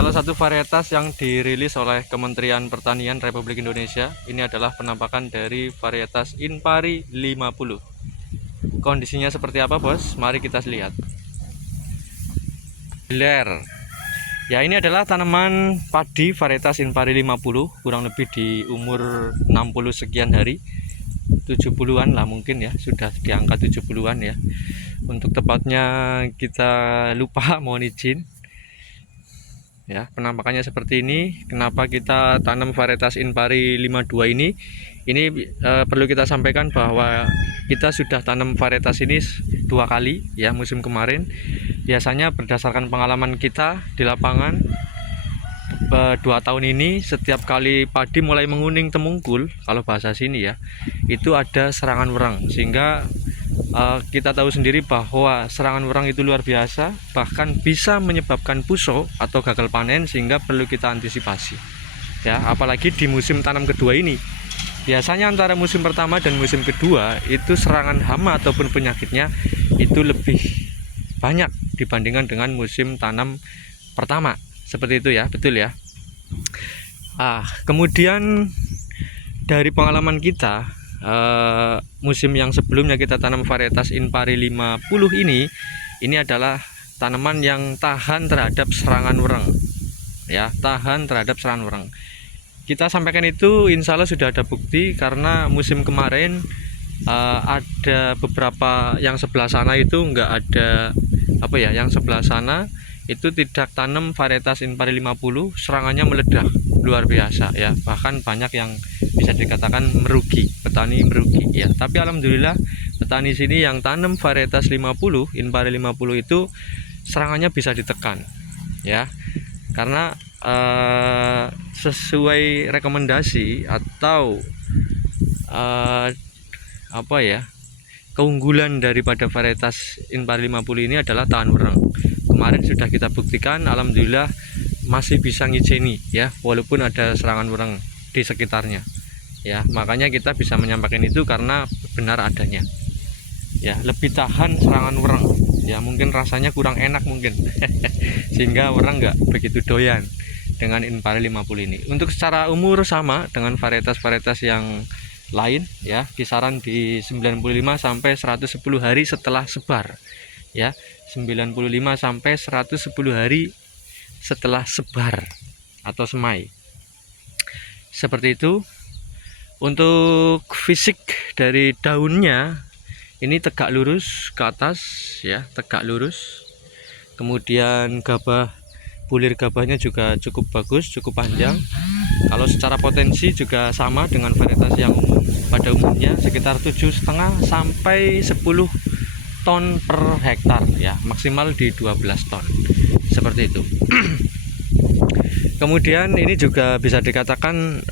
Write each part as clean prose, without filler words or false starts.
Salah satu varietas yang dirilis oleh Kementerian Pertanian Republik Indonesia ini adalah penampakan dari varietas Inpari 50. Kondisinya seperti apa, Bos? Mari kita lihat. Hiler. Ya, ini adalah tanaman padi varietas Inpari 50, kurang lebih di umur 60 sekian hari. 70-an lah mungkin ya, sudah di angka 70-an ya. Untuk tepatnya kita lupa, mohon izin. Ya, penampakannya seperti ini. Kenapa kita tanam varietas Inpari 52 ini? Ini perlu kita sampaikan bahwa kita sudah tanam varietas ini 2 kali ya, musim kemarin. Biasanya berdasarkan pengalaman kita di lapangan, 2 tahun ini setiap kali padi mulai menguning temungkul, kalau bahasa sini ya, itu ada serangan werang, sehingga kita tahu sendiri bahwa serangan werang itu luar biasa, bahkan bisa menyebabkan puso atau gagal panen, sehingga perlu kita antisipasi ya, apalagi di musim tanam kedua ini. Biasanya antara musim pertama dan musim kedua itu serangan hama ataupun penyakitnya itu lebih banyak dibandingkan dengan musim tanam pertama. Seperti itu ya, betul ya. Kemudian dari pengalaman kita, musim yang sebelumnya kita tanam varietas Inpari 50 ini adalah tanaman yang tahan terhadap serangan wereng ya, tahan terhadap serangan wereng. Kita sampaikan itu insya Allah sudah ada bukti, karena musim kemarin ada beberapa yang sebelah sana itu enggak ada yang sebelah sana itu tidak tanam varietas Inpari 50, serangannya meledak luar biasa ya, bahkan banyak yang bisa dikatakan merugi, petani merugi ya. Tapi alhamdulillah petani sini yang tanam varietas 50 Inpari 50 itu serangannya bisa ditekan ya, karena sesuai rekomendasi atau keunggulan daripada varietas Inpari 50 ini adalah tahan wereng. Kemarin sudah kita buktikan, alhamdulillah masih bisa ngijeni ya, walaupun ada serangan wereng di sekitarnya ya. Makanya kita bisa menyampaikan itu karena benar adanya ya, lebih tahan serangan wereng ya. Mungkin rasanya kurang enak mungkin sehingga orang nggak begitu doyan dengan Inpari 50 ini. Untuk secara umur sama dengan varietas-varietas yang lain ya, kisaran di 95 sampai 110 hari setelah sebar ya, 95 sampai 110 hari setelah sebar atau semai, seperti itu. Untuk fisik dari daunnya ini tegak lurus ke atas ya, tegak lurus. Kemudian bulir gabahnya juga cukup bagus, cukup panjang. Kalau secara potensi juga sama dengan varietas yang pada umumnya, sekitar 7,5 sampai 10 ton per hektar ya, maksimal di 12 ton seperti itu. Kemudian ini juga bisa dikatakan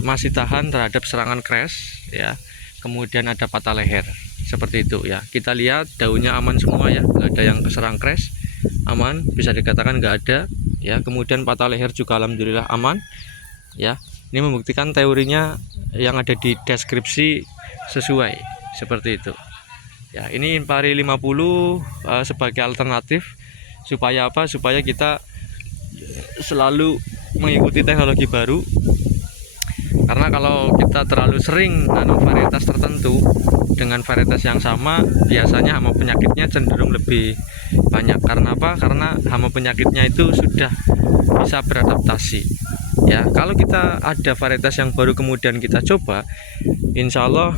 masih tahan terhadap serangan crash ya. Kemudian ada patah leher seperti itu ya. Kita lihat daunnya aman semua ya, nggak ada yang keserang crash, aman, bisa dikatakan nggak ada ya. Kemudian patah leher juga alhamdulillah aman ya. Ini membuktikan teorinya yang ada di deskripsi sesuai seperti itu ya. Ini Inpari 50 sebagai alternatif, supaya apa? Supaya kita selalu mengikuti teknologi baru. Karena kalau kita terlalu sering nanam varietas tertentu dengan varietas yang sama, biasanya hama penyakitnya cenderung lebih banyak. Karena apa? Karena hama penyakitnya itu sudah bisa beradaptasi ya. Kalau kita ada varietas yang baru kemudian kita coba, insya Allah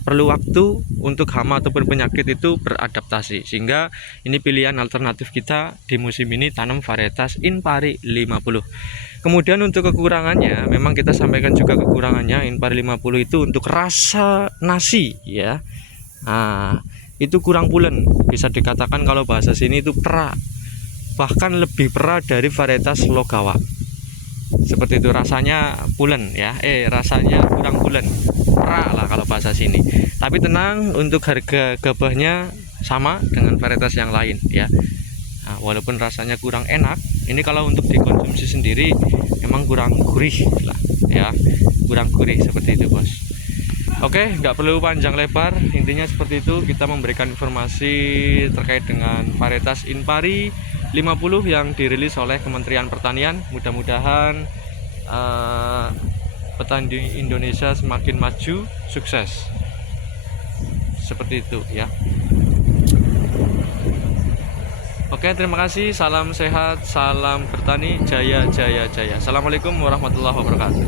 perlu waktu untuk hama ataupun penyakit itu beradaptasi, sehingga ini pilihan alternatif kita di musim ini, tanam varietas Inpari 50. Kemudian untuk kekurangannya, memang kita sampaikan juga kekurangannya. Inpari 50 itu untuk rasa nasi ya, itu kurang pulen, bisa dikatakan kalau bahasa sini itu perak, bahkan lebih perak dari varietas Logawa seperti itu. Rasanya pulen ya, rasanya kurang pulen, perak lah kalau bahasa sini. Tapi tenang, untuk harga gabahnya sama dengan varietas yang lain ya. Walaupun rasanya kurang enak, ini kalau untuk dikonsumsi sendiri memang kurang gurih lah ya, kurang gurih seperti itu, Bos. Oke, nggak perlu panjang lebar, intinya seperti itu. Kita memberikan informasi terkait dengan varietas Inpari 50 yang dirilis oleh Kementerian Pertanian. Mudah-mudahan petani Indonesia semakin maju, sukses. Seperti itu ya. Oke, terima kasih. Salam sehat, salam bertani, jaya jaya jaya. Assalamualaikum warahmatullahi wabarakatuh.